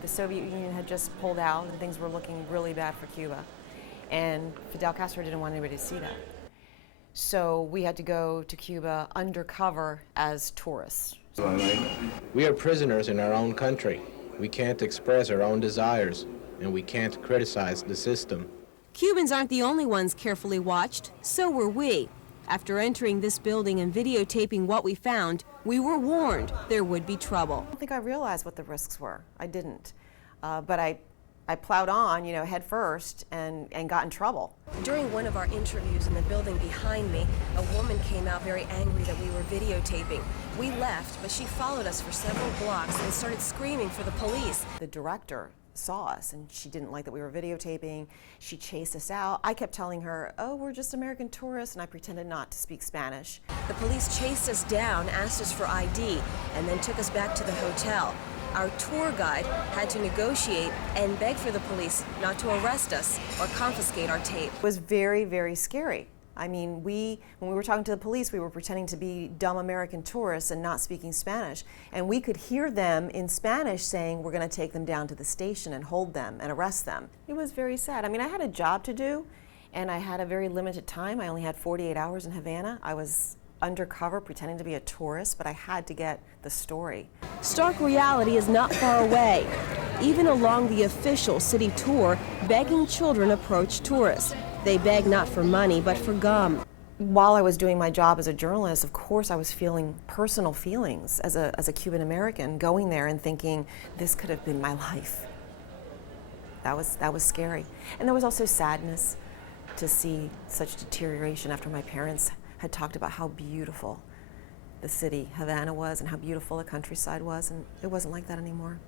The Soviet Union had just pulled out and things were looking really bad for Cuba. And Fidel Castro didn't want anybody to see that. So we had to go to Cuba undercover as tourists. We are prisoners in our own country. We can't express our own desires, and we can't criticize the system. Cubans aren't the only ones carefully watched, so were we. After entering this building and videotaping what we found, we were warned there would be trouble. I don't think I realized what the risks were. I didn't. But I plowed on, head first and got in trouble. During one of our interviews in the building behind me, a woman came out very angry that we were videotaping. We left, but she followed us for several blocks and started screaming for the police. The director saw us and she didn't like that we were videotaping. She chased us out. I kept telling her, oh, we're just American tourists, and I pretended not to speak Spanish. The police chased us down, asked us for ID, and then took us back to the hotel. Our tour guide had to negotiate and beg for the police not to arrest us or confiscate our tape. It was very, very scary. I mean, when we were talking to the police, we were pretending to be dumb American tourists and not speaking Spanish. And we could hear them in Spanish saying, we're going to take them down to the station and hold them and arrest them. It was very sad. I mean, I had a job to do, and I had a very limited time. I only had 48 hours in Havana. I was undercover pretending to be a tourist, but I had to get the story. Stark reality is not far away. Even along the official city tour, begging children approach tourists. They beg not for money, but for gum. While I was doing my job as a journalist, of course I was feeling personal feelings as a Cuban American, going there and thinking, this could have been my life. That was scary. And there was also sadness to see such deterioration after my parents had talked about how beautiful the city, Havana, was and how beautiful the countryside was, and it wasn't like that anymore.